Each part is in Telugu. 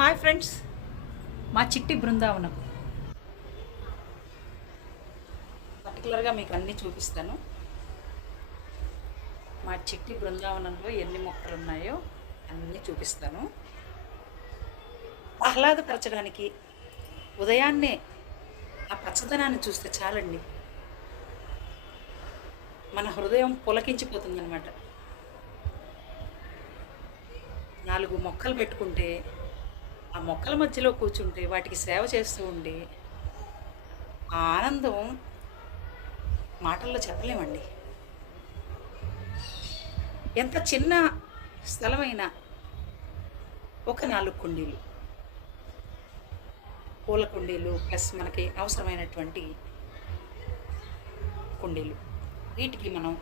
హాయ్ ఫ్రెండ్స్, మా చిట్టి బృందావనం పర్టికులర్గా మీకు అన్నీ చూపిస్తాను. మా చిట్టి బృందావనంలో ఎన్ని మొక్కలు ఉన్నాయో అన్నీ చూపిస్తాను. ఆహ్లాదపరచడానికి ఉదయాన్నే ఆ పచ్చదనాన్ని చూస్తే చాలండి, మన హృదయం పులకించిపోతుందన్నమాట. 4 మొక్కలు పెట్టుకుంటే, ఆ మొక్కల మధ్యలో కూర్చుంటే, వాటికి సేవ చేస్తూ ఉండి ఆ ఆనందం మాటల్లో చెప్పలేమండి. ఎంత చిన్న స్థలమైనా ఒక 4 కుండీలు, పూల కుండీలు ప్లస్ మనకి అవసరమైనటువంటి కుండీలు, వీటికి మనం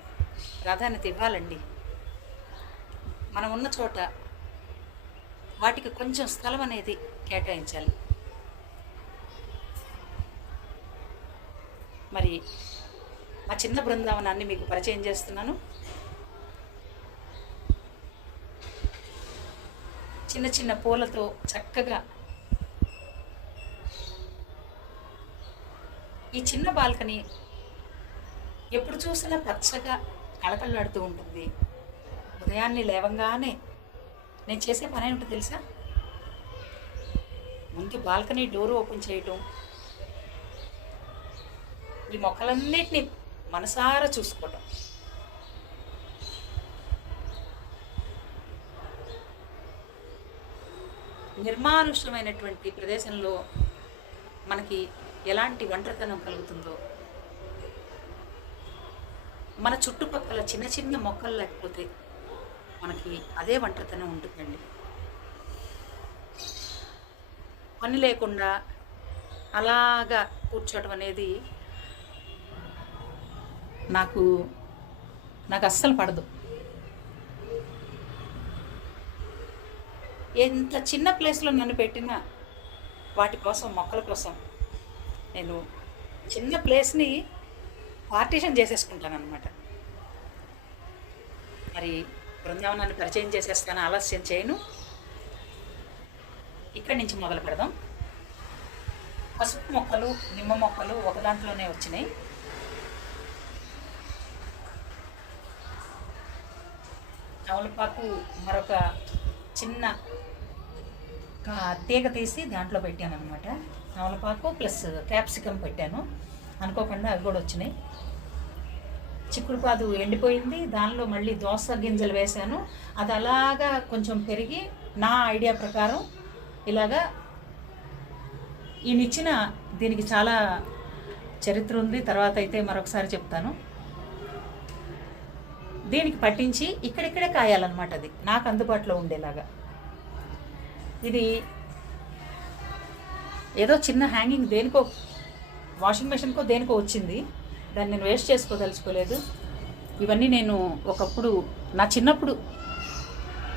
ప్రాధాన్యత ఇవ్వాలండి. మనం ఉన్న చోట వాటికి కొంచెం స్థలం అనేది కేటాయించాలి. మరి మా చిన్న బృందావనాన్ని మీకు పరిచయం చేస్తున్నాను. చిన్న చిన్న పూలతో చక్కగా ఈ చిన్న బాల్కనీ ఎప్పుడు చూసినా పచ్చగా కళకళలాడుతూ ఉంటుంది. ఉదయాన్నే లేవంగానే నేను చేసే పని ఏమిటో తెలుసా? ముందు బాల్కనీ డోర్ ఓపెన్ చేయటం, ఈ మొక్కలన్నిటినీ మనసారా చూసుకోవటం. నిర్మానుష్యమైనటువంటి ప్రదేశంలో మనకి ఎలాంటి ఒంటరితనం కలుగుతుందో, మన చుట్టుపక్కల చిన్న చిన్న మొక్కలు లేకపోతే మనకి అదే ఒంటరితనం ఉంటుందండి. పని లేకుండా అలాగా కూర్చోవటం అనేది నాకు అస్సలు పడదు. ఎంత చిన్న ప్లేస్లో నన్ను పెట్టినా వాటి కోసం, మొక్కల కోసం నేను చిన్న ప్లేస్ని పార్టీషన్ చేసేసుకుంటాను అన్నమాట. మరి బృందావనాన్ని పరిచయం చేసేస్తాను, ఆలస్యం చేయను. ఇక్కడి నుంచి మొదలు పెడదాం. పసుపు మొక్కలు, నిమ్మ మొక్కలు ఒక దాంట్లోనే వచ్చినాయి. తమలపాకు మరొక చిన్న తీగ తీసి దాంట్లో పెట్టాను అనమాట. తమలపాకు ప్లస్ క్యాప్సికమ్ పెట్టాను, అనుకోకుండా అవి కూడా వచ్చినాయి. చిక్కుడుపాదు ఎండిపోయింది, దానిలో మళ్ళీ దోస గింజలు వేశాను. అది అలాగా కొంచెం పెరిగి నా ఐడియా ప్రకారం ఇలాగా ఈయనిచ్చిన దీనికి చాలా చరిత్ర ఉంది, తర్వాత అయితే మరొకసారి చెప్తాను. దీనికి పట్టించి ఇక్కడిక్కడే కాయాలన్నమాట, అది నాకు అందుబాటులో ఉండేలాగా. ఇది ఏదో చిన్న హ్యాంగింగ్ దేనికో, వాషింగ్ మెషిన్కో దేనికో వచ్చింది, దాన్ని నేను వేస్ట్ చేసుకోదలుచుకోలేదు. ఇవన్నీ నేను ఒకప్పుడు నా చిన్నప్పుడు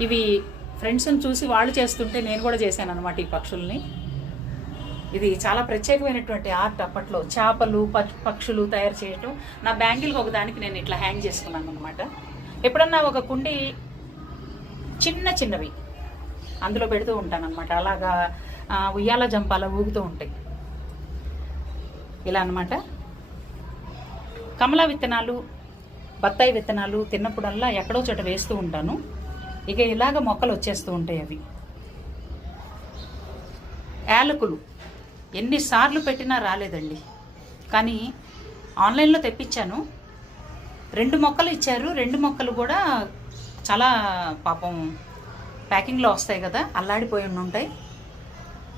ఇవి ఫ్రెండ్స్ని చూసి వాళ్ళు చేస్తుంటే నేను కూడా చేశాను అనమాట ఈ పక్షుల్ని. ఇది చాలా ప్రత్యేకమైనటువంటి ఆర్ట్ అప్పట్లో, చేపలు పక్షులు తయారు చేయటం. నా బ్యాంగిల్కి ఒకదానికి నేను ఇట్లా హ్యాంగ్ చేసుకున్నాను అనమాట. ఎప్పుడన్నా ఒక కుండి చిన్నవి అందులో పెడుతూ ఉంటాను అనమాట. అలాగా ఉయ్యాల జంపాల ఊగుతూ ఉంటాయి ఇలా అనమాట. కమలా విత్తనాలు, బత్తాయి విత్తనాలు తిన్నప్పుడల్లా ఎక్కడో చోట వేస్తూ ఉంటాను. ఇక ఇలాగ మొక్కలు వచ్చేస్తూ ఉంటాయి. అవి యాలకులు ఎన్నిసార్లు పెట్టినా రాలేదండి, కానీ ఆన్లైన్లో తెప్పించాను. 2 మొక్కలు ఇచ్చారు. 2 మొక్కలు కూడా చాలా పాపం ప్యాకింగ్లో వస్తాయి కదా, అల్లాడిపోయి ఉంటాయి.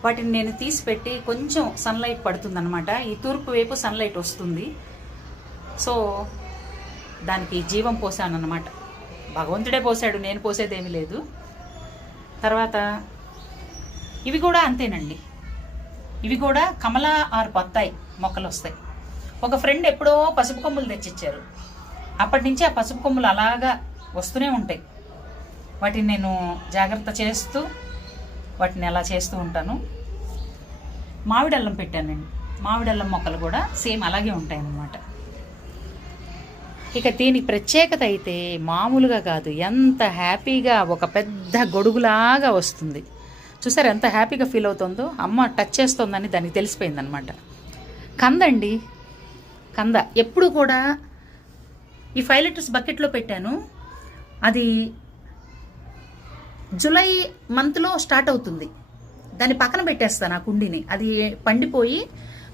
వాటిని నేను తీసి పెట్టి కొంచెం సన్లైట్ పడుతుందన్నమాట. ఈ తూర్పు వైపు సన్లైట్ వస్తుంది, సో దానికి జీవం పోసాను అన్నమాట. భగవంతుడే పోసాడు, నేను పోసేదేమీ లేదు. తర్వాత ఇవి కూడా అంతేనండి, ఇవి కూడా కమలా ఆర్ బత్తాయి మొక్కలు వస్తాయి. ఒక ఫ్రెండ్ ఎప్పుడో పసుపు కొమ్ములు తెచ్చిచ్చారు, అప్పటి నుంచి ఆ పసుపు కొమ్ములు అలాగా వస్తూనే ఉంటాయి. వాటిని నేను జాగ్రత్త చేస్తూ వాటిని అలా చేస్తూ ఉంటాను. మామిడల్లం పెట్టానండి, మామిడల్లం మొక్కలు కూడా సేమ్ అలాగే ఉంటాయి అన్నమాట. ఇక దీని ప్రత్యేకత అయితే మామూలుగా కాదు, ఎంత హ్యాపీగా ఒక పెద్ద గొడుగులాగా వస్తుంది. చూసారు ఎంత హ్యాపీగా ఫీల్ అవుతుందో, అమ్మ టచ్ చేస్తుందని దానికి తెలిసిపోయిందనమాట. కందండి, కంద ఎప్పుడు కూడా ఈ 5 లీటర్స్ బకెట్లో పెట్టాను. అది జూలై మంత్లో స్టార్ట్ అవుతుంది. దాన్ని పక్కన పెట్టేస్తాను ఆ కుండీని. అది పండిపోయి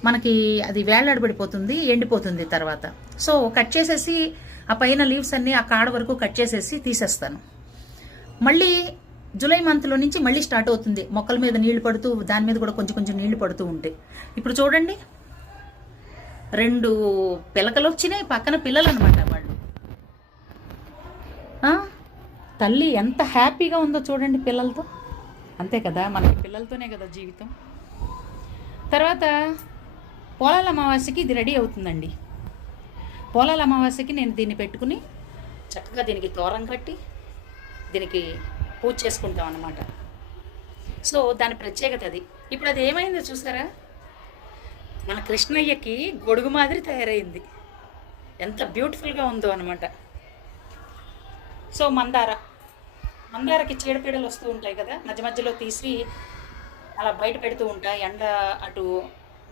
మనకి అది వేలాడబడిపోతుంది, ఎండిపోతుంది తర్వాత. సో కట్ చేసేసి ఆ పైన లీవ్స్ అన్నీ ఆ కాడ వరకు కట్ చేసేసి తీసేస్తాను. మళ్ళీ జూలై మంత్లో నుంచి మళ్ళీ స్టార్ట్ అవుతుంది. మొక్కల మీద నీళ్లు పడుతూ, దాని మీద కూడా కొంచెం కొంచెం నీళ్లు పడుతూ ఉంటాయి. ఇప్పుడు చూడండి, 2 పిలకలు వచ్చినాయి, పక్కన పిల్లలు అనమాట వాళ్ళు. తల్లి ఎంత హ్యాపీగా ఉందో చూడండి పిల్లలతో. అంతే కదా, మనకి పిల్లలతోనే కదా జీవితం. తర్వాత పోలాల అమావాస్యకి ఇది రెడీ అవుతుందండి. పోలాల అమావాస్యకి నేను దీన్ని పెట్టుకుని చక్కగా దీనికి తోరం కట్టి దీనికి పూజ చేసుకుంటాం అన్నమాట. సో దాని ప్రత్యేకత అది. ఇప్పుడు అది ఏమైందో చూసారా, మన కృష్ణయ్యకి గొడుగు మాదిరి తయారైంది. ఎంత బ్యూటిఫుల్గా ఉందో అనమాట. సో మందారకి చీడపీడలు వస్తూ ఉంటాయి కదా, మధ్య మధ్యలో తీసి అలా బయట పెడుతూ ఉంటా. ఎండ అటు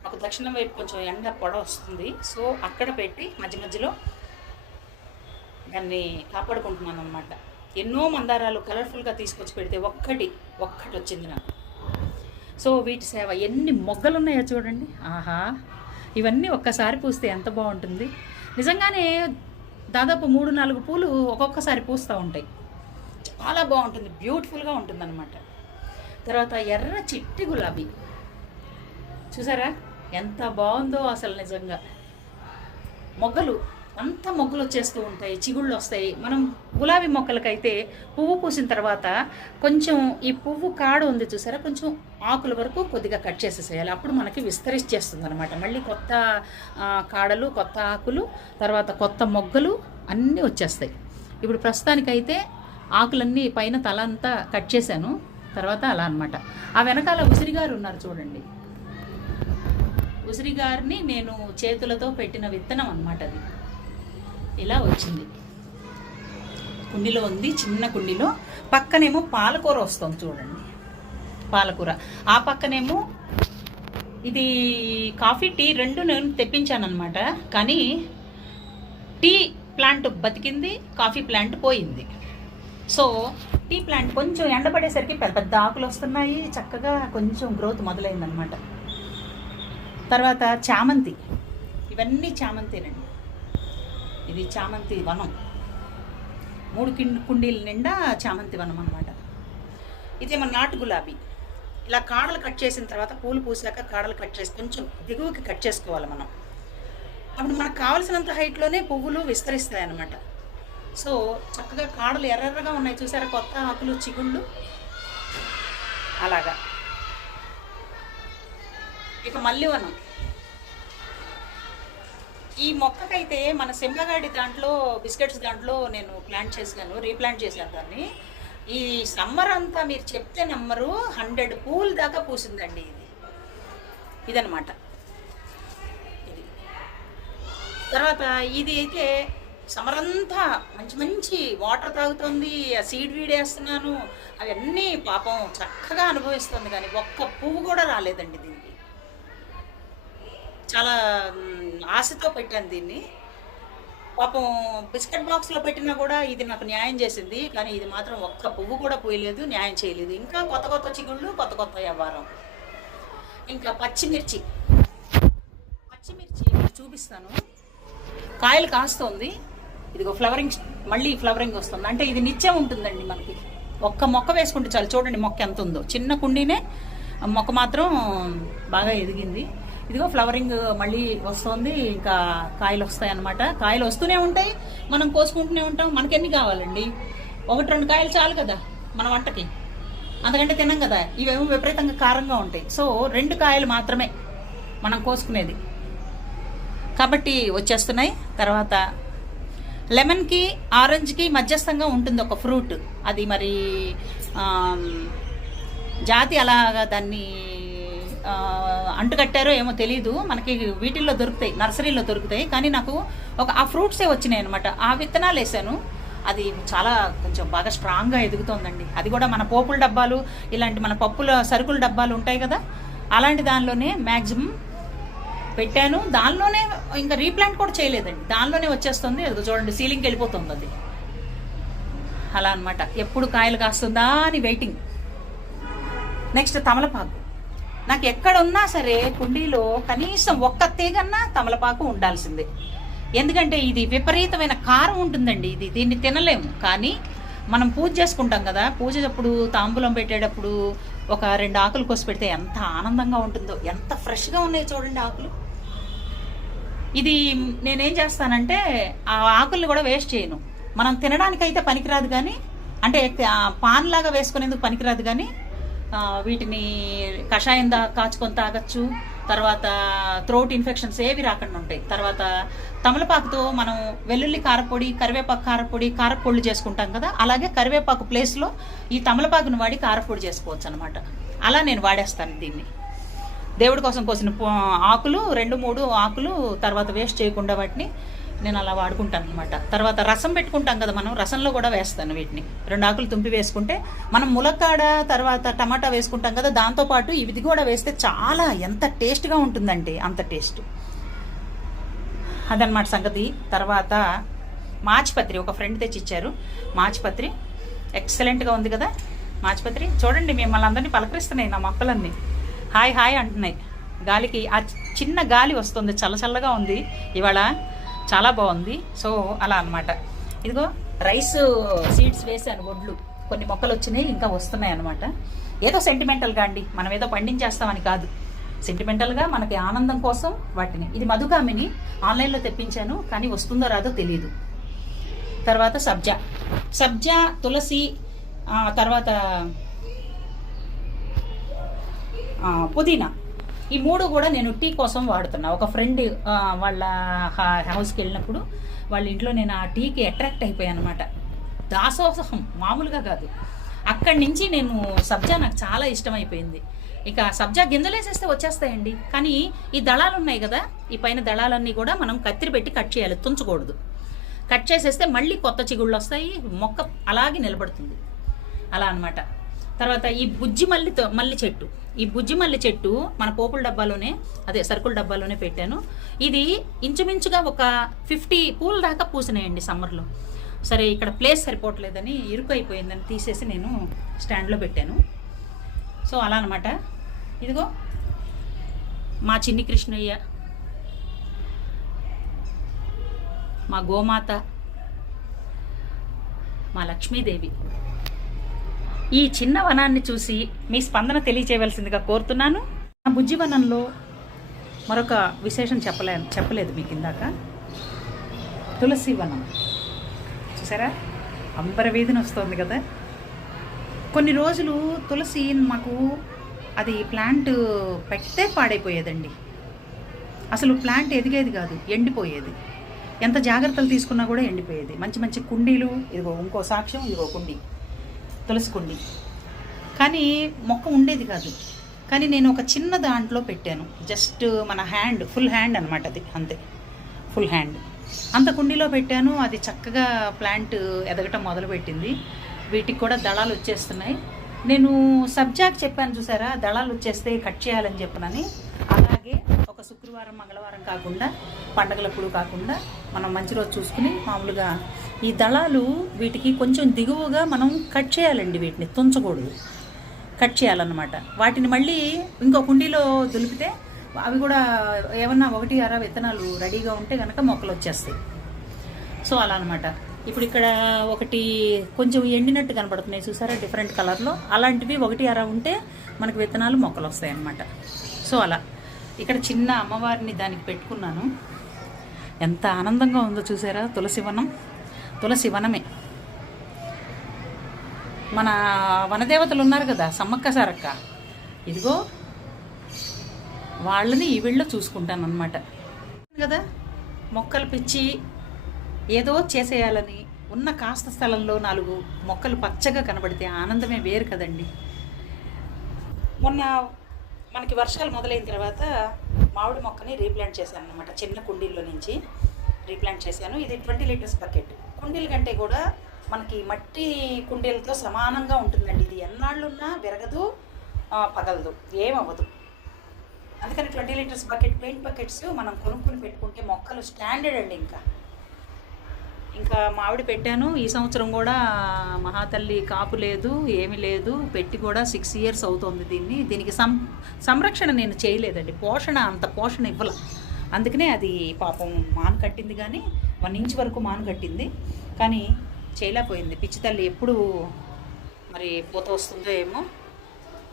ఒక దక్షిణం వైపు కొంచెం ఎండ పొడ వస్తుంది. సో అక్కడ పెట్టి మధ్య మధ్యలో దాన్ని కాపాడుకుంటున్నాను అనమాట. ఎన్నో మందారాలు కలర్ఫుల్గా తీసుకొచ్చి పెడితే ఒక్కటి వచ్చింది నాకు. సో వీటి సేవ, ఎన్ని మొగ్గలు ఉన్నాయో చూడండి. ఆహా, ఇవన్నీ ఒక్కసారి పూస్తే ఎంత బాగుంటుంది. నిజంగానే దాదాపు 3-4 పూలు ఒక్కొక్కసారి పూస్తూ ఉంటాయి. చాలా బాగుంటుంది, బ్యూటిఫుల్గా ఉంటుంది అనమాట. తర్వాత ఎర్ర చిట్టి గులాబీ చూసారా ఎంత బాగుందో అసలు. నిజంగా మొగ్గలు అంతా మొగ్గలు వచ్చేస్తూ ఉంటాయి, చిగుళ్ళు వస్తాయి. మనం గులాబీ మొక్కలకైతే పువ్వు పూసిన తర్వాత కొంచెం ఈ పువ్వు కాడ ఉంది చూసారా, కొంచెం ఆకుల వరకు కొద్దిగా కట్ చేసేసేయాలి. అప్పుడు మనకి విస్తరించేస్తుంది అనమాట. మళ్ళీ కొత్త కాడలు, కొత్త ఆకులు, తర్వాత కొత్త మొగ్గలు అన్నీ వచ్చేస్తాయి. ఇప్పుడు ప్రస్తుతానికైతే ఆకులన్నీ పైన తల అంతా కట్ చేశాను. తర్వాత అలా అనమాట. ఆ వెనకాల ఉసిరిగారు ఉన్నారు చూడండి. ఉసిరిగారిని నేను చేతులతో పెట్టిన విత్తనం అన్నమాట. అది ఇలా వచ్చింది, కుండీలో ఉంది, చిన్న కుండీలో. పక్కనేమో పాలకూర వస్తుంది చూడండి, పాలకూర. ఆ పక్కనేమో ఇది కాఫీ, టీ రెండు నేను తెప్పించాను అనమాట. కానీ టీ ప్లాంట్ బతికింది, కాఫీ ప్లాంట్ పోయింది. సో టీ ప్లాంట్ కొంచెం ఎండపడేసరికి పెద్ద పెద్ద ఆకులు వస్తున్నాయి, చక్కగా కొంచెం గ్రోత్ మొదలైందనమాట. తర్వాత చామంతి, ఇవన్నీ చామంతినండి. ఇది చామంతి వనం, 3 కుండీల నిండా చామంతి వనం అనమాట. ఇదేమో నాటు గులాబీ. ఇలా కాడలు కట్ చేసిన తర్వాత, పూలు పూసాక కాడలు కట్ చేసి కొంచెం దిగువకి కట్ చేసుకోవాలి మనం. అప్పుడు మనకు కావాల్సినంత హైట్లోనే పువ్వులు విస్తరిస్తాయి అన్నమాట. సో చక్కగా కాడలు ఎర్రగా ఉన్నాయి చూసారా, కొత్త ఆకులు, చిగుళ్ళు అలాగా. ఇక మల్లివనం. ఈ మొక్కకైతే మన సింహగాడి దాంట్లో, బిస్కెట్స్ దాంట్లో నేను ప్లాంట్ చేశాను, రీప్లాంట్ చేశాను దాన్ని. ఈ సమ్మర్ అంతా మీరు చెప్తే నమ్మరు, 100 పూలు దాకా పూసిందండి. ఇదనమాట. ఇది తర్వాత ఇది అయితే సమ్మర్ అంతా మంచి మంచి వాటర్ తాగుతుంది, ఆ సీడ్ వీడేస్తున్నాను, అవన్నీ పాపం చక్కగా అనుభవిస్తుంది. కానీ ఒక్క పువ్వు కూడా రాలేదండి దీనికి. చాలా ఆశతో పెట్టాను దీన్ని. పాపం బిస్కెట్ బాక్స్లో పెట్టినా కూడా ఇది నాకు న్యాయం చేసింది. కానీ ఇది మాత్రం ఒక్క పువ్వు కూడా పూయలేదు, న్యాయం చేయలేదు. ఇంకా కొత్త కొత్త చిగుళ్ళు, కొత్త కొత్త వ్యవహారం. ఇంకా పచ్చిమిర్చి చూపిస్తాను. కాయలు కాస్తుంది, ఇదిగో ఫ్లవరింగ్, మళ్ళీ ఫ్లవరింగ్ వస్తుంది. అంటే ఇది నిత్యం ఉంటుందండి మనకి. ఒక్క మొక్క వేసుకుంటే చాలు. చూడండి మొక్క ఎంత ఉందో, చిన్న కుండీనే మొక్క మాత్రం బాగా ఎదిగింది. ఇదిగో ఫ్లవరింగ్ మళ్ళీ వస్తుంది, ఇంకా కాయలు వస్తాయి అన్నమాట. కాయలు వస్తూనే ఉంటాయి, మనం కోసుకుంటూనే ఉంటాం. మనకెన్ని కావాలండి? 1-2 కాయలు చాలు కదా మన వంటకి, అంతకంటే తినం కదా. ఇవేమో విపరీతంగా కారంగా ఉంటాయి. సో 2 కాయలు మాత్రమే మనం కోసుకునేది కాబట్టి వచ్చేస్తున్నాయి. తర్వాత లెమన్కి, ఆరెంజ్కి మధ్యస్థంగా ఉంటుంది ఒక ఫ్రూట్. అది మరి జాతి అలాగా దాన్ని అంటుకట్టారో ఏమో తెలీదు. మనకి వీటిల్లో దొరుకుతాయి, నర్సరీలో దొరుకుతాయి. కానీ నాకు ఆ ఫ్రూట్సే వచ్చినాయి అనమాట. ఆ విత్తనాలు వేసాను. అది చాలా కొంచెం బాగా స్ట్రాంగ్గా ఎదుగుతోందండి. అది కూడా మన పోపుల డబ్బాలు, ఇలాంటి మన పప్పుల సరుకుల డబ్బాలు ఉంటాయి కదా, అలాంటి దానిలోనే మ్యాక్సిమం పెట్టాను. దానిలోనే ఇంకా రీప్లాంట్ కూడా చేయలేదండి, దానిలోనే వచ్చేస్తుంది. అది చూడండి సీలింగ్కి వెళ్ళిపోతుంది అది. అలా అనమాట, ఎప్పుడు కాయలు కాస్తుందా అని వెయిటింగ్. నెక్స్ట్ తమలపాకు. నాకు ఎక్కడ ఉన్నా సరే కుండీలో కనీసం ఒక్క తీగన్నా తమలపాకు ఉండాల్సిందే. ఎందుకంటే ఇది విపరీతమైన కారం ఉంటుందండి, దీన్ని తినలేము. కానీ మనం పూజ చేసుకుంటాం కదా, పూజప్పుడు తాంబూలం పెట్టేటప్పుడు ఒక 2 ఆకులు కోసి పెడితే ఎంత ఆనందంగా ఉంటుందో. ఎంత ఫ్రెష్గా ఉన్నాయి చూడండి ఆకులు. ఇది నేనేం చేస్తానంటే ఆ ఆకుల్ని కూడా వేస్ట్ చేయను. మనం తినడానికైతే పనికిరాదు కానీ, అంటే పాన్ లాగా వేసుకునేందుకు పనికిరాదు కానీ, వీటిని కషాయం కాచుకొని తాగొచ్చు. తర్వాత థ్రోట్ ఇన్ఫెక్షన్స్ ఏవి రాకుండా ఉంటాయి. తర్వాత తమలపాకుతో మనం వెల్లుల్లి కారపొడి, కరివేపాకు కారపొడి, కారపొళ్ళు చేసుకుంటాం కదా, అలాగే కరివేపాకు ప్లేస్లో ఈ తమలపాకును వాడి కారపొడి చేసుకోవచ్చు అనమాట. అలా నేను వాడేస్తాను దీన్ని. దేవుడి కోసం కోసిన ఆకులు 2-3 ఆకులు తర్వాత వేస్ట్ చేయకుండా వాటిని నేను అలా వాడుకుంటాను అనమాట. తర్వాత రసం పెట్టుకుంటాం కదా మనం, రసంలో కూడా వేస్తాను వీటిని. 2 ఆకులు తుంపి వేసుకుంటే, మనం ములక్కాడ తర్వాత టమాటా వేసుకుంటాం కదా, దాంతోపాటు ఇది కూడా వేస్తే చాలా ఎంత టేస్ట్గా ఉంటుందంటే అంత టేస్ట్. అదనమాట సంగతి. తర్వాత మాచిపత్రి ఒక ఫ్రెండ్ తెచ్చి ఇచ్చారు. మాచిపత్రి ఎక్సలెంట్గా ఉంది కదా మాచిపత్రి. చూడండి మిమ్మల్ని అందరినీ పలకరిస్తున్నాయి నా మొక్కలన్నీ. హాయ్ హాయ్ అంటున్నాయి. గాలికి ఆ చిన్న గాలి వస్తుంది, చల్లచల్లగా ఉంది ఇవాళ, చాలా బాగుంది. సో అలా అనమాట. ఇదిగో రైస్ సీడ్స్ వేసాను, వడ్లు కొన్ని మొక్కలు వచ్చినాయి, ఇంకా వస్తున్నాయి అనమాట. ఏదో సెంటిమెంటల్గా అండి, మనం ఏదో పండించేస్తామని కాదు, సెంటిమెంటల్గా మనకి ఆనందం కోసం వాటిని. ఇది మధుకామిని ఆన్లైన్లో తెప్పించాను, కానీ వస్తుందో రాదో తెలియదు. తర్వాత సబ్జా, తులసి, తర్వాత పుదీనా, ఈ 3 కూడా నేను టీ కోసం వాడుతున్నా. ఒక ఫ్రెండ్ వాళ్ళ హౌస్కి వెళ్ళినప్పుడు వాళ్ళ ఇంట్లో నేను ఆ టీకి అట్రాక్ట్ అయిపోయాను అనమాట. దాసోహం మామూలుగా కాదు. అక్కడి నుంచి నేను సబ్జా నాకు చాలా ఇష్టమైపోయింది. ఇక సబ్జా గింజలు వేసేస్తే వచ్చేస్తాయండి, కానీ ఈ దళాలు ఉన్నాయి కదా, ఈ పైన దళాలన్నీ కూడా మనం కత్తిరి పెట్టి కట్ చేయాలి, తుంచకూడదు. కట్ చేసేస్తే మళ్ళీ కొత్త చిగుళ్ళు వస్తాయి, మొక్క అలాగే నిలబడుతుంది. అలా అనమాట. తర్వాత ఈ మల్లి చెట్టు మన పోపుల డబ్బాలోనే, అదే సరుకుల డబ్బాలోనే పెట్టాను. ఇది ఇంచుమించుగా ఒక 50 పూలు దాకా పూసినాయండి సమ్మర్లో. సరే ఇక్కడ ప్లేస్ సరిపోవట్లేదని, ఇరుకు అయిపోయిందని తీసేసి నేను స్టాండ్లో పెట్టాను. సో అలా అనమాట. ఇదిగో మా చిన్ని కృష్ణయ్య, మా గోమాత, మా లక్ష్మీదేవి. ఈ చిన్న వనాన్ని చూసి మీ స్పందన తెలియచేయవలసిందిగా కోరుతున్నాను. నా బుజ్జివనంలో మరొక విశేషం చెప్పలేదు మీకు ఇందాక. తులసి వనం చూసారా, అంబరవీధిని వస్తుంది కదా. కొన్ని రోజులు తులసి మాకు అది ప్లాంట్ పెడితే పాడైపోయేదండి. అసలు ప్లాంట్ ఎదిగేది కాదు, ఎండిపోయేది. ఎంత జాగ్రత్తలు తీసుకున్నా కూడా ఎండిపోయేది. మంచి మంచి కుండీలు, ఇదిగో ఇంకో సాక్ష్యం, ఇదిగో కుండీ, తులసి కుండీ, కానీ మొక్క ఉండేది కాదు. కానీ నేను ఒక చిన్న దాంట్లో పెట్టాను, జస్ట్ మన హ్యాండ్, ఫుల్ హ్యాండ్ అనమాట, అది అంతే, ఫుల్ హ్యాండ్ అంత కుండీలో పెట్టాను. అది చక్కగా ప్లాంట్ ఎదగటం మొదలుపెట్టింది. వీటికి కూడా దళాలు వచ్చేస్తున్నాయి. నేను సబ్జాకి చెప్పాను చూసారా, దళాలు వచ్చేస్తే కట్ చేయాలని చెప్పనని. అలాగే ఒక శుక్రవారం మంగళవారం కాకుండా, పండగలప్పుడు కాకుండా, మనం మంచి రోజు చూసుకుని మామూలుగా ఈ దళాలు వీటికి కొంచెం దిగువగా మనం కట్ చేయాలండి. వీటిని తుంచకూడదు, కట్ చేయాలన్నమాట. వాటిని మళ్ళీ ఇంకో కుండీలో దులిపితే అవి కూడా ఏమన్నా 1-6 విత్తనాలు రెడీగా ఉంటే కనుక మొక్కలు వచ్చేస్తాయి. సో అలా అనమాట. ఇప్పుడు ఇక్కడ ఒకటి కొంచెం ఎండినట్టు కనపడుతున్నాయి చూసారా, డిఫరెంట్ కలర్లో. అలాంటివి 1-6 ఉంటే మనకు విత్తనాలు, మొక్కలు వస్తాయి అన్నమాట. సో అలా ఇక్కడ చిన్న అమ్మవారిని దానికి పెట్టుకున్నాను. ఎంత ఆనందంగా ఉందో చూసారా. తులసి వనమే. మన వనదేవతలు ఉన్నారు కదా, సమ్మక్క సారక్క, ఇదిగో వాళ్ళని ఈ వీళ్ళో చూసుకుంటాను అనమాట కదా. మొక్కలు పిచ్చి ఏదో చేసేయాలని ఉన్న కాస్త స్థలంలో 4 మొక్కలు పచ్చగా కనబడితే ఆనందమే వేరు కదండి. మొన్న మనకి వర్షాలు మొదలైన తర్వాత మామిడి మొక్కని రీప్లాంట్ చేశాను అనమాట. చిన్న కుండీల్లో నుంచి రీప్లాంట్ చేశాను. ఇది 20 లీటర్స్ బకెట్. కుండీల కంటే కూడా మనకి మట్టి కుండీలతో సమానంగా ఉంటుందండి. ఇది ఎన్నాళ్ళున్నా విరగదు, పగలదు, ఏమవ్వదు. అందుకని 20 లీటర్స్ బకెట్, పెయింట్ బకెట్స్ మనం కొనుక్కుని పెట్టుకుంటే మొక్కలు స్టాండర్డ్ అండి. ఇంకా మామిడి పెట్టాను. ఈ సంవత్సరం కూడా మహాతల్లి కాపు లేదు, ఏమీ లేదు. పెట్టి కూడా 6 ఇయర్స్ అవుతుంది. దీనికి సంరక్షణ నేను చేయలేదండి. అంత పోషణ ఇవ్వాల. అందుకనే అది పాపం మాను కట్టింది, కానీ 1 ఇంచ్ వరకు మాను కట్టింది, కానీ చేయలేకపోయింది. పిచ్చి తల్లి ఎప్పుడు మరి పూత వస్తుందో ఏమో,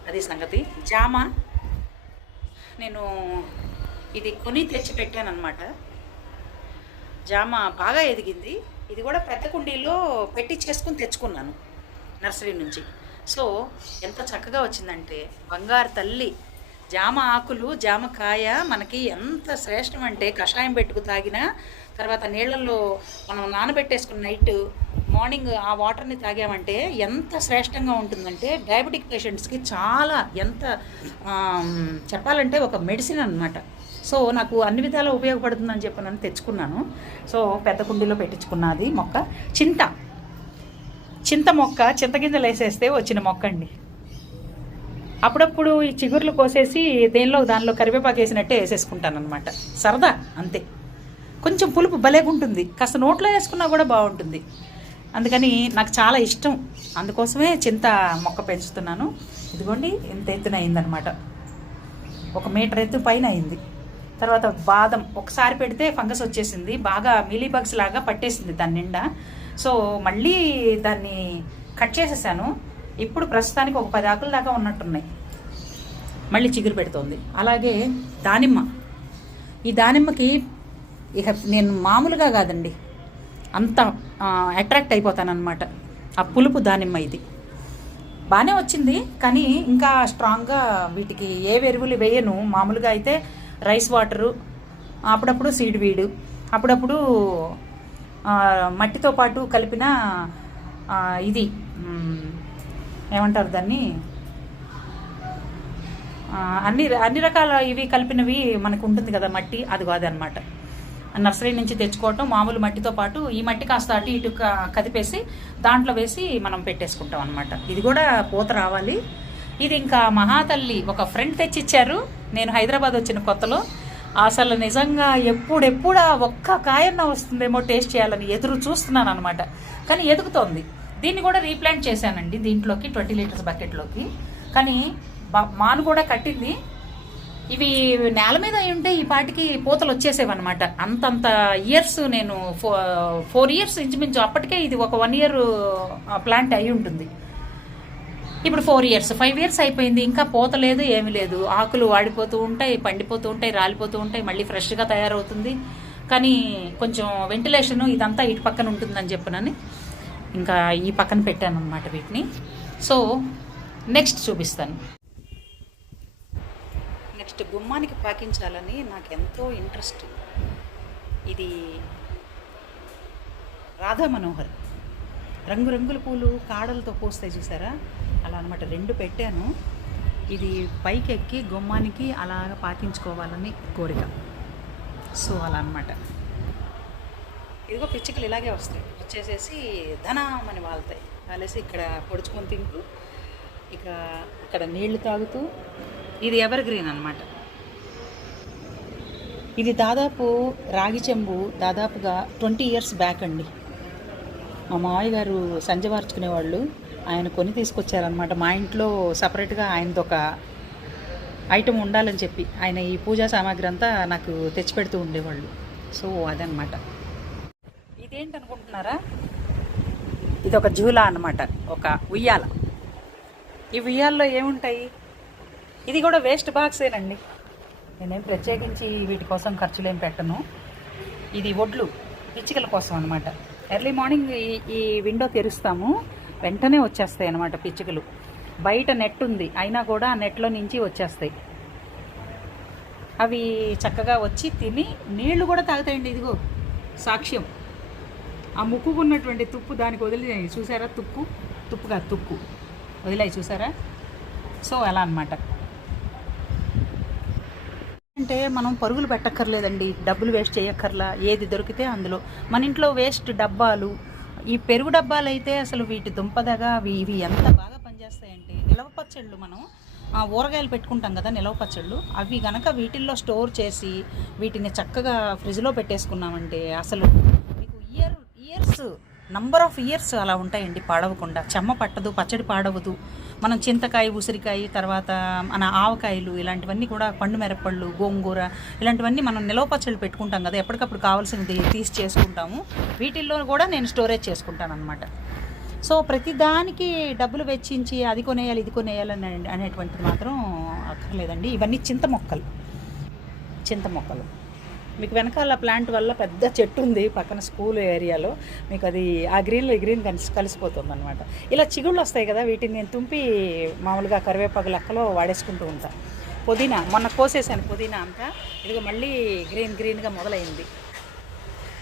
అది సంగతి. జామ నేను ఇది కొని తెచ్చి పెట్టాను అనమాట. జామ బాగా ఎదిగింది. ఇది కూడా పెద్ద కుండీలో పెట్టి చేసుకుని తెచ్చుకున్నాను నర్సరీ నుంచి. సో ఎంత చక్కగా వచ్చిందంటే, బంగారు తల్లి. జామ ఆకులు, జామకాయ మనకి ఎంత శ్రేష్టం అంటే, కషాయం పెట్టుకు తాగినా, తర్వాత నీళ్ళల్లో మనం నానబెట్టేసుకున్న నైట్ మార్నింగ్ ఆ వాటర్ని తాగామంటే ఎంత శ్రేష్టంగా ఉంటుందంటే, డయాబెటిక్ పేషెంట్స్కి చాలా చెప్పాలంటే ఒక మెడిసిన్ అన్నమాట. సో నాకు అన్ని విధాలా ఉపయోగపడుతుందని చెప్పి నన్ను తెచ్చుకున్నాను. సో పెద్ద కుండీలో పెట్టించుకున్నది మొక్క. చింత మొక్క, చింతగింజలు వేసేస్తే వచ్చిన మొక్క అండి. అప్పుడప్పుడు ఈ చిగుర్లు కోసేసి దానిలో కరివేపాకు వేసినట్టే వేసేసుకుంటాను అనమాట. సరదా అంతే. కొంచెం పులుపు భలేగుంటుంది, కాస్త నోట్లో వేసుకున్నా కూడా బాగుంటుంది. అందుకని నాకు చాలా ఇష్టం. అందుకోసమే చింత మొక్క పెంచుతున్నాను. ఇదిగోండి ఎంత ఎత్తున అయిందనమాట, 1 మీటర్ ఎత్తు పైన అయింది. తర్వాత బాదం ఒకసారి పెడితే ఫంగస్ వచ్చేసింది, బాగా మిలీబగ్స్ లాగా పట్టేసింది దాని నిండా. సో మళ్ళీ దాన్ని కట్ చేసేసాను. ఇప్పుడు ప్రస్తుతానికి ఒక 10 ఆకుల దాకా ఉన్నట్టున్నాయి, మళ్ళీ చిగురు పెడుతోంది. అలాగే దానిమ్మ. ఈ దానిమ్మకి ఇక నేను మామూలుగా కాదండి, అంత అట్రాక్ట్ అయిపోతానన్నమాట. ఆ పులుపు దానిమ్మ ఇది బాగానే వచ్చింది, కానీ ఇంకా స్ట్రాంగ్గా వీటికి ఏ ఎరువులు వేయను. మామూలుగా అయితే రైస్ వాటరు, అప్పుడప్పుడు సీడ్ వీడు, అప్పుడప్పుడు మట్టితో పాటు కలిపిన ఇది ఏమంటారు దాన్ని, అన్ని రకాల ఇవి కలిపినవి మనకు ఉంటుంది కదా మట్టి, అది కాదనమాట. నర్సరీ నుంచి తెచ్చుకోవటం, మామూలు మట్టితో పాటు ఈ మట్టి కాస్త అటు ఇటు కదిపేసి దాంట్లో వేసి మనం పెట్టేసుకుంటాం అనమాట. ఇది కూడా పూత రావాలి. ఇది ఇంకా మహాతల్లి ఒక ఫ్రెండ్ తెచ్చిచ్చారు. నేను హైదరాబాద్ వచ్చిన కొత్తలో అసలు నిజంగా ఎప్పుడెప్పుడు ఒక్క కాయన్న వస్తుందేమో టేస్ట్ చేయాలని ఎదురు చూస్తున్నాను అనమాట. కానీ ఎదుగుతోంది. దీన్ని కూడా రీప్లాంట్ చేశానండి దీంట్లోకి, 20 లీటర్స్ బకెట్లోకి. కానీ మాను కూడా కట్టింది. ఇవి నేల మీద అయి ఉంటే ఈ పాటికి పూతలు వచ్చేసేవన్నమాట. అంతంత ఇయర్స్, నేను 4 ఇయర్స్ ఇంచుమించు. అప్పటికే ఇది ఒక 1 ఇయర్ ప్లాంట్ అయి ఉంటుంది. ఇప్పుడు 4 ఇయర్స్, 5 ఇయర్స్ అయిపోయింది, ఇంకా పూత లేదు, ఏమీ లేదు. ఆకులు వాడిపోతూ ఉంటాయి, పండిపోతూ ఉంటాయి, రాలిపోతూ ఉంటాయి, మళ్ళీ ఫ్రెష్గా తయారవుతుంది. కానీ కొంచెం వెంటిలేషన్ ఇదంతా ఇటు పక్కన ఉంటుందని చెప్పనని ఇంకా ఈ పక్కన పెట్టాను అనమాట వీటిని. సో నెక్స్ట్ చూపిస్తాను. నెక్స్ట్ గుమ్మానికి పాకించాలని నాకు ఎంతో ఇంట్రెస్ట్. ఇది రాధా మనోహర్, రంగురంగుల పూలు కాడలతో పోస్తాయి చూసారా, అలా అనమాట. 2 పెట్టాను. ఇది పైకి ఎక్కి గుమ్మానికి అలాగ పాకించుకోవాలని కోరిక. సో అలా అనమాట. ఇదిగో పిచ్చుకలు ఇలాగే వస్తాయి, వచ్చేసేసి ధనామని వాళ్తాయి. వాలేసి ఇక్కడ పొడుచుకొని తింటూ, ఇక ఇక్కడ నీళ్లు తాగుతూ. ఇది ఎవర్ గ్రీన్ అనమాట. ఇది దాదాపు రాగి చెంబు, దాదాపుగా 20 ఇయర్స్ బ్యాక్ అండి. మా మామయ్య గారు సంజవార్చుకునేవాళ్ళు, ఆయన కొని తీసుకొచ్చారనమాట. మా ఇంట్లో సపరేట్గా ఆయనది ఒక ఐటమ్ ఉండాలని చెప్పి ఆయన ఈ పూజా సామాగ్రి అంతా నాకు తెచ్చిపెడుతూ ఉండేవాళ్ళు. సో అదనమాట. ఇదేంటనుకుంటున్నారా, ఇది ఒక జూలా అనమాట, ఒక ఉయ్యాల. ఈ ఉయ్యాల్లో ఏముంటాయి, ఇది కూడా వేస్ట్ బాక్సేనండి. నేనేం ప్రత్యేకించి వీటి కోసం ఖర్చులేం పెట్టను. ఇది ఒడ్లు పిచ్చికల కోసం అనమాట. ఎర్లీ మార్నింగ్ ఈ విండో తెరుస్తాము, వెంటనే వచ్చేస్తాయి అన్నమాట పిచ్చుకలు. బయట నెట్ ఉంది, అయినా కూడా ఆ నెట్లో నుంచి వచ్చేస్తాయి. అవి చక్కగా వచ్చి తిని నీళ్లు కూడా తాగుతాయండి. ఇదిగో సాక్ష్యం, ఆ ముక్కుకున్నటువంటి తుప్పు దానికి వదిలినాయి చూసారా, తుక్కు వదిలాయి చూసారా. సో అలా అన్నమాట. అంటే మనం పరుగులు పెట్టక్కర్లేదండి, డబ్బులు వేస్ట్ చేయక్కర్లా. ఏది దొరికితే అందులో మన ఇంట్లో వేస్ట్ డబ్బాలు ఈ పెరుగు డబ్బాలు అయితే అసలు వీటి దుంపదగా ఇవి ఎంత బాగా పనిచేస్తాయంటే, నిలవ పచ్చళ్ళు మనం ఊరగాయలు పెట్టుకుంటాం కదా నిలవ పచ్చళ్ళు, అవి కనుక వీటిల్లో స్టోర్ చేసి వీటిని చక్కగా ఫ్రిడ్జ్లో పెట్టేసుకున్నామంటే అసలు మీకు ఇయర్స్ నంబర్ ఆఫ్ ఇయర్స్ అలా ఉంటాయండి, పాడవకుండా. చెమ్మ పట్టదు, పచ్చడి పాడవదు. మనం చింతకాయ, ఉసిరికాయ, తర్వాత మన ఆవకాయలు ఇలాంటివన్నీ కూడా, పండు మిరపళ్ళు, గోంగూర ఇలాంటివన్నీ మనం నిలవ పచ్చళ్ళు పెట్టుకుంటాం కదా, ఎప్పటికప్పుడు కావాల్సినది తీసి చేసుకుంటాము. వీటిల్లో కూడా నేను స్టోరేజ్ చేసుకుంటాను అనమాట. సో ప్రతిదానికి డబ్బులు వెచ్చించి అది కొనేయాలి ఇది కొనేయాలి అనేటువంటిది మాత్రం అక్కర్లేదండి. ఇవన్నీ చింత మొక్కలు. మీకు వెనకాల ప్లాంట్ వల్ల పెద్ద చెట్టు ఉంది పక్కన స్కూల్ ఏరియాలో, మీకు అది ఆ గ్రీన్లో ఈ గ్రీన్ కలిసిపోతుంది అనమాట. ఇలా చిగుళ్ళు వస్తాయి కదా, వీటిని నేను తుంపి మామూలుగా కరివేపాకు లెక్కలో వాడేసుకుంటూ ఉంటాను. పుదీనా మొన్న కోసేసాను, పుదీనా అంతా ఇదిగో మళ్ళీ గ్రీన్గా మొదలైంది.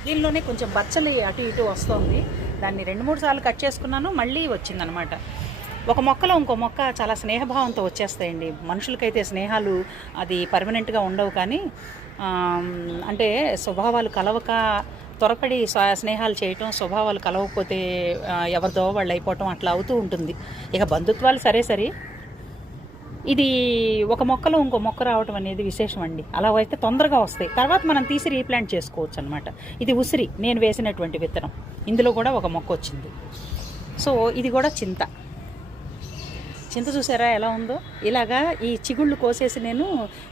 దీనిలోనే కొంచెం బచ్చలి అటు ఇటు వస్తుంది, దాన్ని 2-3 సార్లు కట్ చేసుకున్నాను, మళ్ళీ వచ్చిందనమాట. ఒక మొక్కలో ఇంకో మొక్క చాలా స్నేహభావంతో వచ్చేస్తాయండి. మనుషులకైతే స్నేహాలు అది పర్మనెంట్గా ఉండవు, కానీ అంటే స్వభావాలు కలవక త్వరపడి స్నేహాలు చేయటం, స్వభావాలు కలవకపోతే ఎవరిదో వాళ్ళు అయిపోవటం అట్లా అవుతూ ఉంటుంది. ఇక బంధుత్వాలు సరే ఇది ఒక మొక్కలో ఇంకో మొక్క రావటం అనేది విశేషం అండి. అలా అయితే తొందరగా వస్తాయి, తర్వాత మనం తీసి రీప్లాంట్ చేసుకోవచ్చు అనమాట. ఇది ఉసిరి, నేను వేసినటువంటి విత్తనం, ఇందులో కూడా ఒక మొక్క వచ్చింది. సో ఇది కూడా చింత చూసారా ఎలా ఉందో. ఇలాగా ఈ చిగుళ్ళు కోసేసి నేను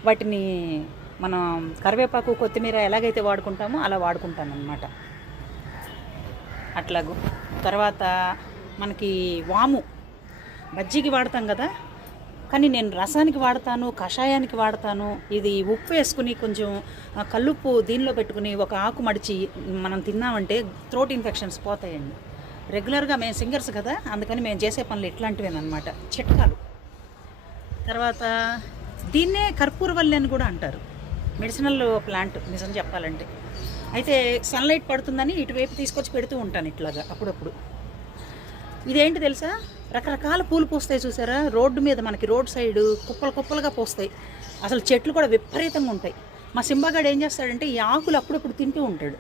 వాటిని మనం కరివేపాకు, కొత్తిమీర ఎలాగైతే వాడుకుంటామో అలా వాడుకుంటాను అనమాట. అట్లాగూ తర్వాత మనకి వాము బజ్జీకి వాడతాం కదా, కానీ నేను రసానికి వాడతాను, కషాయానికి వాడతాను. ఇది ఉప్పు వేసుకుని కొంచెం కల్లుప్పు దీనిలో పెట్టుకుని ఒక ఆకు మడిచి మనం తిన్నామంటే థ్రోట్ ఇన్ఫెక్షన్స్ పోతాయండి. రెగ్యులర్గా మేము సింగర్స్ కదా, అందుకని మేము చేసే పనులు ఇట్లాంటివేనమాట, చిట్కాలు. తర్వాత దీన్నే కర్పూరవల్లి అని కూడా అంటారు, మెడిసినల్ ప్లాంట్ నిజం చెప్పాలంటే. అయితే సన్లైట్ పడుతుందని ఇటువైపు తీసుకొచ్చి పెడుతూ ఉంటాను ఇట్లాగా అప్పుడప్పుడు. ఇదేంటి తెలుసా, రకరకాల పూలు పూస్తాయి చూసారా రోడ్డు మీద, మనకి రోడ్ సైడ్ కుప్పలుగా పూస్తాయి. అసలు చెట్లు కూడా విపరీతంగా ఉంటాయి. మా సింబాగాడు ఏం చేస్తాడంటే ఈ ఆకులు అప్పుడప్పుడు తింటూ ఉంటాడు,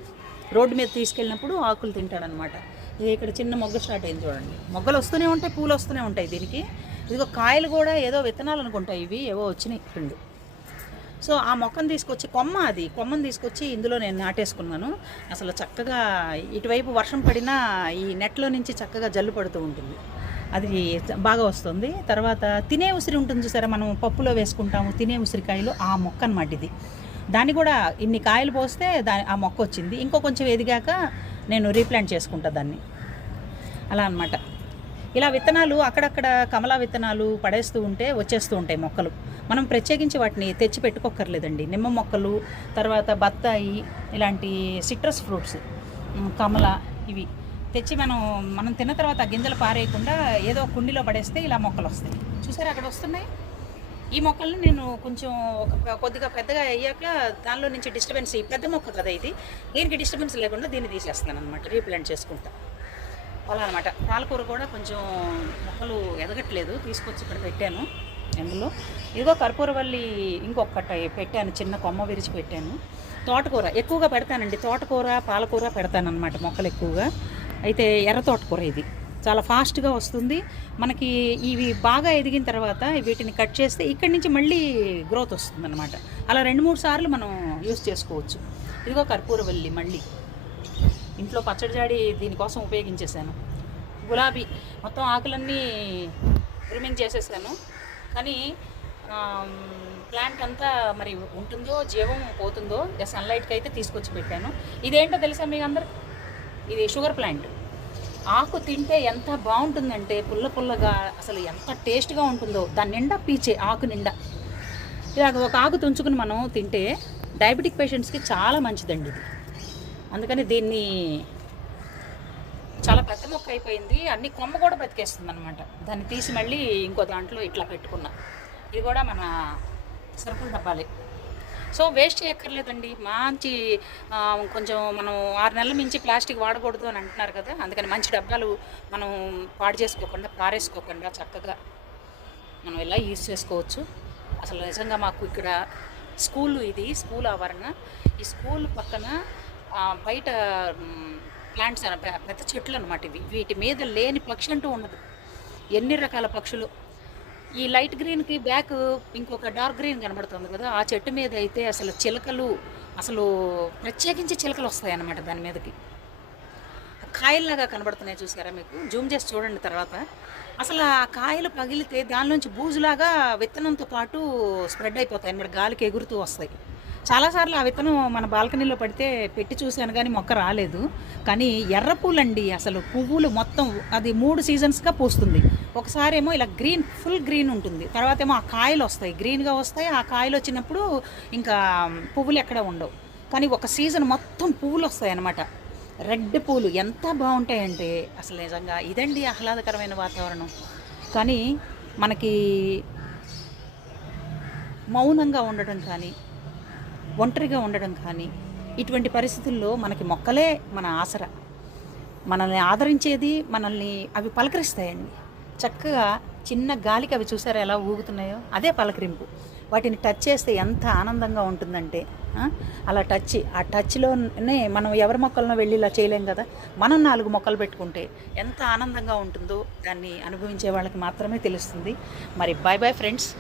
రోడ్డు మీద తీసుకెళ్ళినప్పుడు ఆకులు తింటాడనమాట. ఇది ఇక్కడ చిన్న మొగ్గ స్టార్ట్ అయింది చూడండి, మొగ్గలు వస్తూనే ఉంటాయి, పూలు వస్తూనే ఉంటాయి దీనికి. ఇదిగో కాయలు కూడా ఏదో విత్తనాలు అనుకుంటాయి, ఇవి ఏవో వచ్చినాయి 2. సో ఆ మొక్కను తీసుకొచ్చి కొమ్మను తీసుకొచ్చి ఇందులో నేను నాటేసుకున్నాను. అసలు చక్కగా ఇటువైపు వర్షం పడినా ఈ నెట్లో నుంచి చక్కగా జల్లు పడుతూ ఉంటుంది, అది బాగా వస్తుంది. తర్వాత తినే ఉసిరి ఉంటుంది చూసారా, మనం పప్పులో వేసుకుంటాము తినే ఉసిరికాయలు, ఆ మొక్క అన్నమాట ఇది. దాన్ని కూడా ఇన్ని కాయలు పోస్తే ఆ మొక్క వచ్చింది. ఇంకో కొంచెం ఎదిగాక నేను రీప్లాంట్ చేసుకుంటా దాన్ని, అలా అన్నమాట. ఇలా విత్తనాలు అక్కడక్కడ కమలా విత్తనాలు పడేస్తూ ఉంటే వచ్చేస్తూ ఉంటాయి మొక్కలు. మనం ప్రత్యేకించి వాటిని తెచ్చి పెట్టుకోక్కర్లేదండి. నిమ్మ మొక్కలు, తర్వాత బత్తాయి, ఇలాంటి సిట్రస్ ఫ్రూట్స్, కమల, ఇవి తెచ్చి మనం తిన్న తర్వాత గింజలు పారేయకుండా ఏదో కుండీలో పడేస్తే ఇలా మొక్కలు వస్తాయి చూసారా, అక్కడ వస్తున్నాయి. ఈ మొక్కల్ని నేను కొంచెం కొద్దిగా పెద్దగా అయ్యాక దానిలో నుంచి డిస్టర్బెన్స్, ఈ పెద్ద మొక్క కదా ఇది, దీనికి డిస్టర్బెన్స్ లేకుండా దీన్ని తీసేస్తాను అనమాట, రీప్లాంట్ చేసుకుంటా అలా అనమాట. పాలకూర కూడా కొంచెం మొక్కలు ఎదగట్లేదు, తీసుకొచ్చి ఇక్కడ పెట్టాను. అందులో ఇదిగో కర్పూరవల్లి ఇంకొకటి పెట్టాను, చిన్న కొమ్మ విరిచి పెట్టాను. తోటకూర ఎక్కువగా పెడతానండి, తోటకూర, పాలకూర పెడతానమాట మొక్కలు ఎక్కువగా. అయితే ఎర్ర తోటకూర ఇది చాలా ఫాస్ట్గా వస్తుంది మనకి. ఇవి బాగా ఎదిగిన తర్వాత వీటిని కట్ చేస్తే ఇక్కడి నుంచి మళ్ళీ గ్రోత్ వస్తుంది అనమాట. అలా 2-3 సార్లు మనం యూస్ చేసుకోవచ్చు. ఇదిగో కర్పూరవల్లి మళ్ళీ ఇంట్లో పచ్చడి జాడి దీనికోసం ఉపయోగించేసాను. గులాబీ మొత్తం ఆకులన్నీ గ్రూమింగ్ చేసేసాను, కానీ ప్లాంట్ అంతా మరి ఉంటుందో జీవం పోతుందో సన్లైట్కి అయితే తీసుకొచ్చి పెట్టాను. ఇదేంటో తెలుసా మీకు అందరు, ఇది షుగర్ ప్లాంట్. ఆకు తింటే ఎంత బాగుంటుందంటే పుల్లగా, అసలు ఎంత టేస్ట్గా ఉంటుందో. దాని నిండా పీచే, ఆకు నిండా. ఇలాగ ఒక ఆకు తుంచుకుని మనం తింటే డయాబెటిక్ పేషెంట్స్కి చాలా మంచిదండి ఇది. అందుకని దీన్ని చాలా పెద్ద మొక్క అయిపోయింది, అన్ని కొమ్మ కూడా బతికేస్తుంది అనమాట. దాన్ని తీసి మళ్ళీ ఇంకో దాంట్లో ఇట్లా పెట్టుకున్నా. ఇది కూడా మన సరుకుల డబ్బాలే. So waste చేయక్కర్లేదండి. మంచి కొంచెం మనం 6 నెలల మించి ప్లాస్టిక్ వాడకూడదు అని అంటున్నారు కదా, అందుకని మంచి డబ్బాలు మనం పాడు చేసుకోకుండా, పారేసుకోకుండా చక్కగా మనం ఇలా యూజ్ చేసుకోవచ్చు. అసలు నిజంగా మాకు ఇక్కడ స్కూల్, ఇది స్కూల్ ఆవరణ. ఈ స్కూల్ పక్కన బయట ప్లాంట్స్ పెద్ద చెట్లు అనమాట ఇవి. వీటి మీద లేని పక్షి అంటూ ఉండదు. ఎన్ని రకాల పక్షులు. ఈ లైట్ గ్రీన్కి బ్యాక్ ఇంకొక డార్క్ గ్రీన్ కనబడుతుంది కదా, ఆ చెట్టు మీద అయితే అసలు చిలకలు, అసలు ప్రత్యేకించి చిలకలు వస్తాయి అన్నమాట దాని మీదకి. కాయల్లాగా కనబడుతున్నాయి, చూసారా? మీకు జూమ్ చేసి చూడండి తర్వాత. అసలు ఆ కాయలు పగిలితే దానిలోంచి బూజులాగా విత్తనంతో పాటు స్ప్రెడ్ అయిపోతాయి అన్నమాట, గాలికి ఎగురుతూ వస్తాయి. చాలాసార్లు ఆ విత్తనం మన బాల్కనీలో పడితే పెట్టి చూశాను కానీ మొక్క రాలేదు. కానీ ఎర్ర పూలండి, అసలు పువ్వులు మొత్తం అది 3 సీజన్స్గా పూస్తుంది. ఒకసారి ఏమో ఇలా గ్రీన్, ఫుల్ గ్రీన్ ఉంటుంది, తర్వాత ఏమో ఆ కాయలు వస్తాయి, గ్రీన్గా వస్తాయి. ఆ కాయలు వచ్చినప్పుడు ఇంకా పువ్వులు ఎక్కడ ఉండవు. కానీ ఒక సీజన్ మొత్తం పువ్వులు వస్తాయి అన్నమాట, రెడ్ పూలు. ఎంత బాగుంటాయంటే అసలు నిజంగా ఇదండి ఆహ్లాదకరమైన వాతావరణం. కానీ మనకి మౌనంగా ఉండడం కానీ, ఒంటరిగా ఉండడం కానీ, ఇటువంటి పరిస్థితుల్లో మనకి మొక్కలే మన ఆసరా. మనల్ని ఆదరించేది, మనల్ని అవి పలకరిస్తాయండి. చక్కగా చిన్న గాలికి అవి చూసారా ఎలా ఊగుతున్నాయో, అదే పలకరింపు. వాటిని టచ్ చేస్తే ఎంత ఆనందంగా ఉంటుందంటే, అలా ఆ టచ్లోనే మనం ఎవరి మొక్కలను వెళ్ళి ఇలా చేయలేం కదా, మనం 4 మొక్కలు పెట్టుకుంటే ఎంత ఆనందంగా ఉంటుందో దాన్ని అనుభవించే వాళ్ళకి మాత్రమే తెలుస్తుంది. మరి బాయ్ బాయ్ ఫ్రెండ్స్.